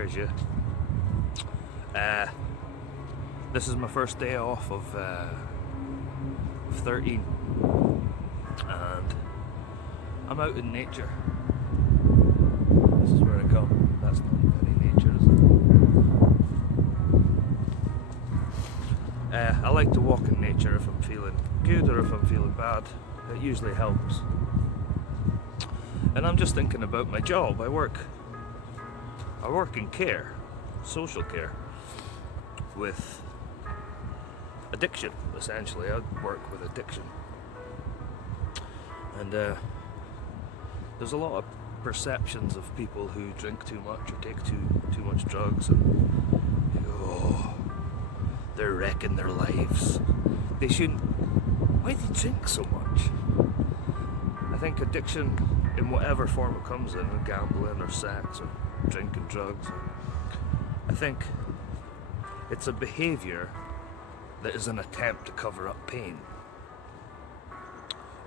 There's you. This is my first day off of 13, and I'm out in nature. This is where I come. That's not very nature, is it? I like to walk in nature if I'm feeling good or if I'm feeling bad. It usually helps. And I'm just thinking about my job. I work in care, social care, with addiction, essentially. I work with addiction. And there's a lot of perceptions of people who drink too much or take too much drugs, and you go, oh, they're wrecking their lives. They shouldn't. Why do they drink so much? I think addiction, in whatever form it comes in, gambling or sex or drinking drugs, I think it's a behaviour that is an attempt to cover up pain,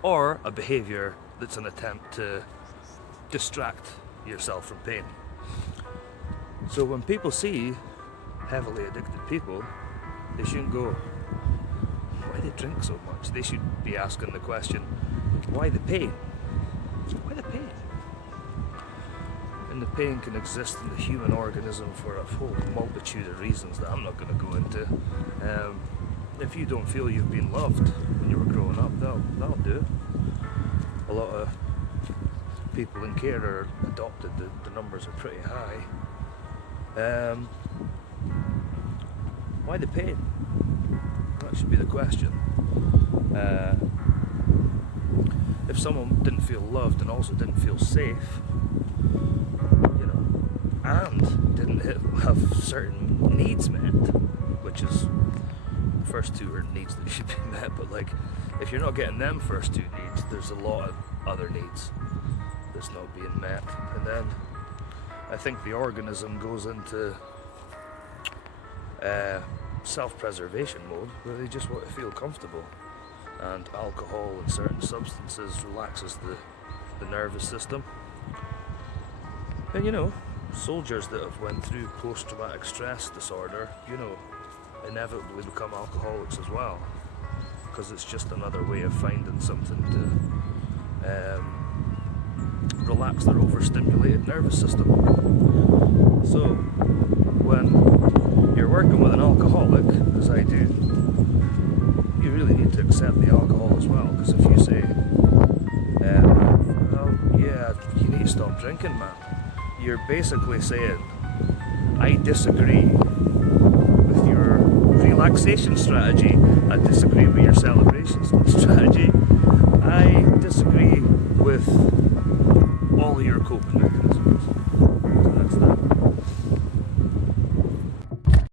or a behaviour that's an attempt to distract yourself from pain. So when people see heavily addicted people, they shouldn't go, why do they drink so much? They should be asking the question, why the pain? Why the pain? And the pain can exist in the human organism for a whole multitude of reasons that I'm not going to go into. If you don't feel you've been loved when you were growing up, that'll do. A lot of people in care are adopted. The numbers are pretty high. Why the pain? That should be the question. If someone didn't feel loved and also didn't feel safe, and didn't have certain needs met, which is the first two are needs that should be met, but like if you're not getting them first two needs, there's a lot of other needs that's not being met, and then I think the organism goes into self-preservation mode where they just want to feel comfortable, and alcohol and certain substances relaxes the nervous system. And soldiers that have went through post-traumatic stress disorder, inevitably become alcoholics as well, because it's just another way of finding something to relax their overstimulated nervous system. So when you're working with an alcoholic, as I do, you really need to accept the alcohol as well, because if you say, well, yeah, you need to stop drinking, man, you're basically saying, I disagree with your relaxation strategy, I disagree with your celebration strategy, I disagree with all of your coping mechanisms. So that's that.